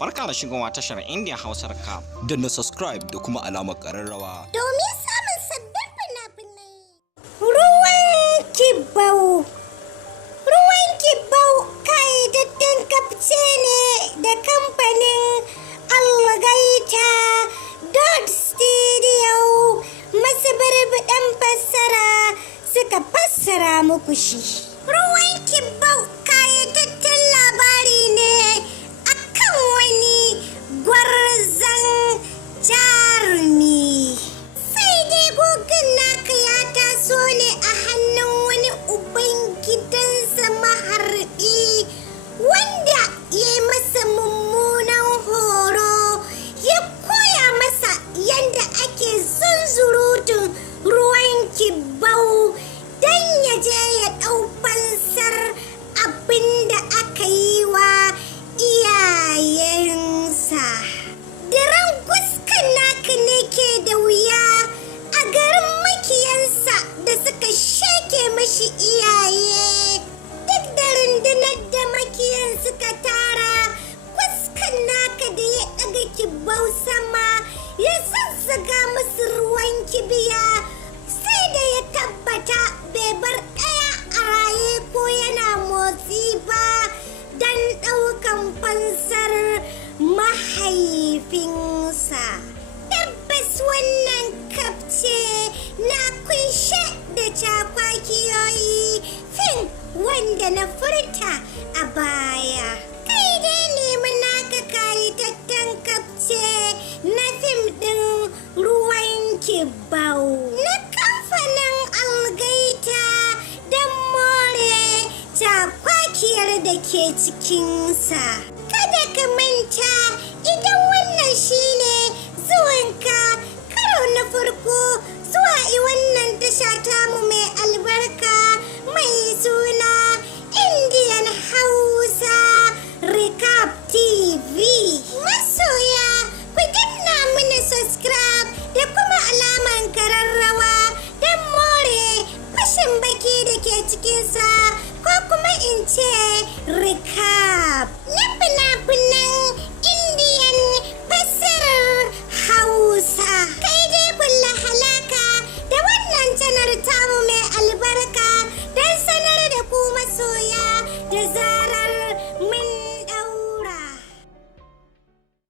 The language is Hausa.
Barka da shigowa tashar Indian Hausa Recap. Danna subscribe da kuma alamar ƙararrawa domin samun sabbin fina-finai. Ruwan kibbau. Ruwan kibbau ƙayyadadden kafce ne da kamfanin algaita stodio masu barbaɗan fassara suka fassara muku shi. Ruwan kibbau ƙayyadadden labari ne akan wani gwarzon jarumi. Sai dai gogon naka ya taso ne a hannun wani uban gidansa maharbi wanda ya yi masa mummunan horo, ya koya masa yadda ake zunzurutun ruwan kibbau don ya je ya ɗau fansar abin da aka yi wa iyayensa. Diran guskan naka ne ke da wuya a garin makiyansa da suka sheke mashi iyaye. Duk da rundunar da makiyan suka tara, guskan naka da ya ɗaga kibbau sama ya sassaga musu ruwan kibiya, sai da ya tabbata bai bar ɗaya a raye ko yana motsi ba don ɗaukan fansar mahaifinsa. Tabbas wannan kafce na kunshe da cakwakiyoyi fin wanda na furta a baya. Kai dai nemi naka kayataccen kafce na fim ɗin ruwan kibbau na kamfanin algaita don more cakwakiyar da ke cikinsa. Kada ka manta, idan wannan shine zuwanka karo na farko zuwa wannan tasha tamu mai albarka mai suna Indian Hausa reacapTV. Masoya, ku danna mana subscribe da kuma alaman kararrawa don more fashin baki da ke cikinsa, ko kuma in ce recap na fina